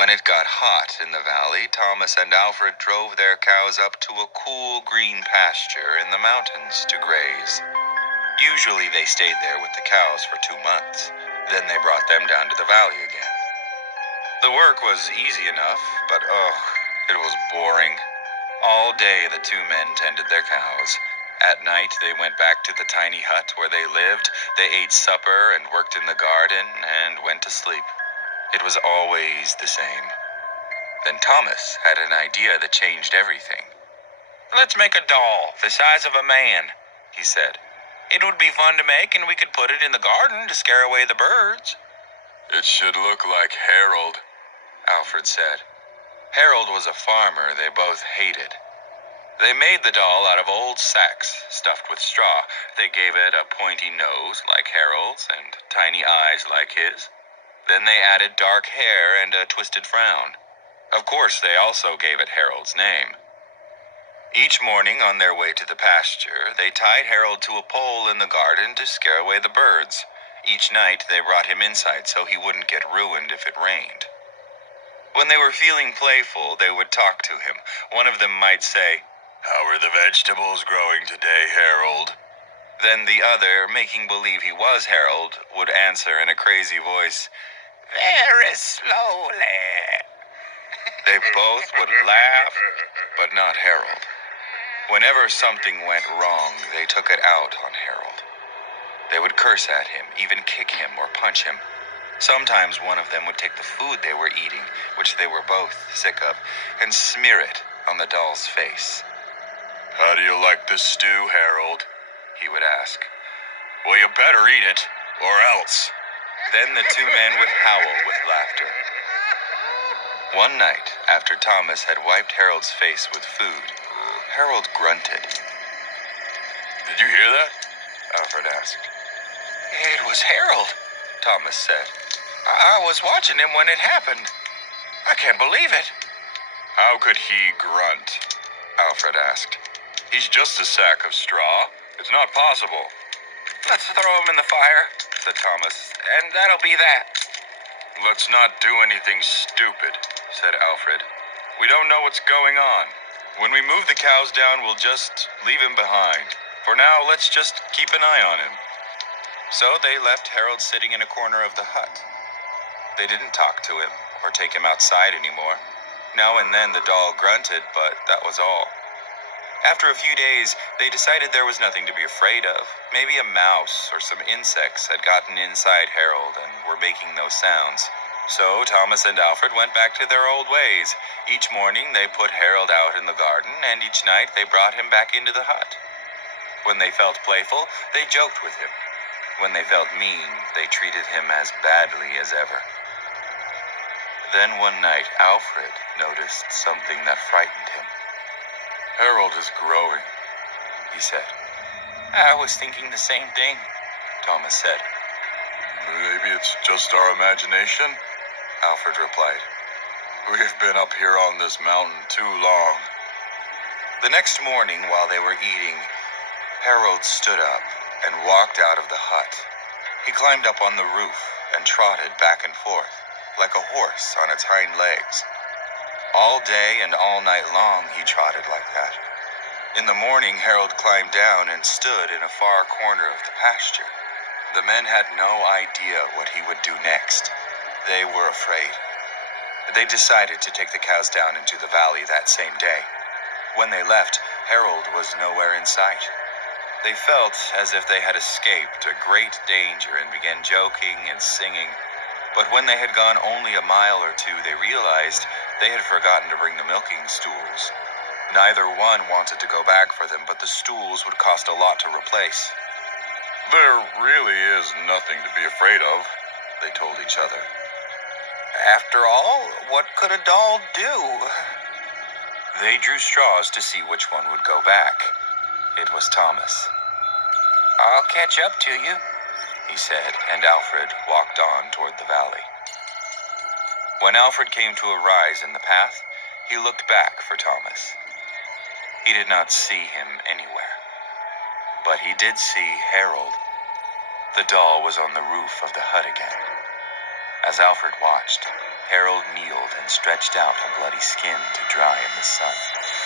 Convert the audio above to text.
When it got hot in the valley, Thomas and Alfred drove their cows up to a cool green pasture in the mountains to graze. Usually they stayed there with the cows for 2 months. Then they brought them down to the valley again. The work was easy enough, but it was boring. All day the two men tended their cows. At night they went back to the tiny hut where they lived. They ate supper and worked in the garden and went to sleep. It was always the same. Then Thomas had an idea that changed everything. "Let's make a doll the size of a man," he said. "It would be fun to make, and we could put it in the garden to scare away the birds." "It should look like Harold," Alfred said. Harold was a farmer they both hated. They made the doll out of old sacks stuffed with straw. They gave it a pointy nose like Harold's and tiny eyes like his. Then they added dark hair and a twisted frown. Of course, they also gave it Harold's name. Each morning on their way to the pasture, they tied Harold to a pole in the garden to scare away the birds. Each night they brought him inside so he wouldn't get ruined if it rained. When they were feeling playful, they would talk to him. One of them might say, "How are the vegetables growing today, Harold?" Then the other, making believe he was Harold, would answer in a crazy voice, "Very slowly." They both would laugh, but not Harold. Whenever something went wrong, they took it out on Harold. They would curse at him, even kick him or punch him. Sometimes one of them would take the food they were eating, which they were both sick of, and smear it on the doll's face. "How do you like this stew, Harold?" he would ask. "Well, you better eat it, or else." Then the two men would howl with laughter. One night, after Thomas had wiped Harold's face with food, Harold grunted. "Did you hear that?" Alfred asked. "It was Harold," Thomas said. I was watching him when it happened. I can't believe it." "How could he grunt?" Alfred asked. "He's just a sack of straw. It's not possible." "Let's throw him in the fire," said Thomas, "and that'll be that." "Let's not do anything stupid," said Alfred. "We don't know what's going on. When we move the cows down, we'll just leave him behind. For now, let's just keep an eye on him." So they left Harold sitting in a corner of the hut. They didn't talk to him or take him outside anymore. Now and then the doll grunted, but that was all. After a few days, they decided there was nothing to be afraid of. Maybe a mouse or some insects had gotten inside Harold and were making those sounds. So Thomas and Alfred went back to their old ways. Each morning they put Harold out in the garden, and each night they brought him back into the hut. When they felt playful, they joked with him. When they felt mean, they treated him as badly as ever. Then one night, Alfred noticed something that frightened him. "Harold is growing," he said. "I was thinking the same thing," Thomas said. "Maybe it's just our imagination," Alfred replied. "We've been up here on this mountain too long." The next morning, while they were eating, Harold stood up and walked out of the hut. He climbed up on the roof and trotted back and forth, like a horse on its hind legs. All day and all night long he trotted like that. In the morning, Harold climbed down and stood in a far corner of the pasture. The men had no idea what he would do next. They were afraid. They decided to take the cows down into the valley that same day. When they left, Harold was nowhere in sight. They felt as if they had escaped a great danger and began joking and singing. But when they had gone only a mile or two, they realized they had forgotten to bring the milking stools. Neither one wanted to go back for them, but the stools would cost a lot to replace. "There really is nothing to be afraid of," they told each other. After all, what could a doll do? They drew straws to see which one would go back. It was Thomas. "I'll catch up to you," he said, and Alfred walked on toward the valley. When Alfred came to a rise in the path, he looked back for Thomas. He did not see him anywhere, but he did see Harold. The doll was on the roof of the hut again. As Alfred watched, Harold kneeled and stretched out a bloody skin to dry in the sun.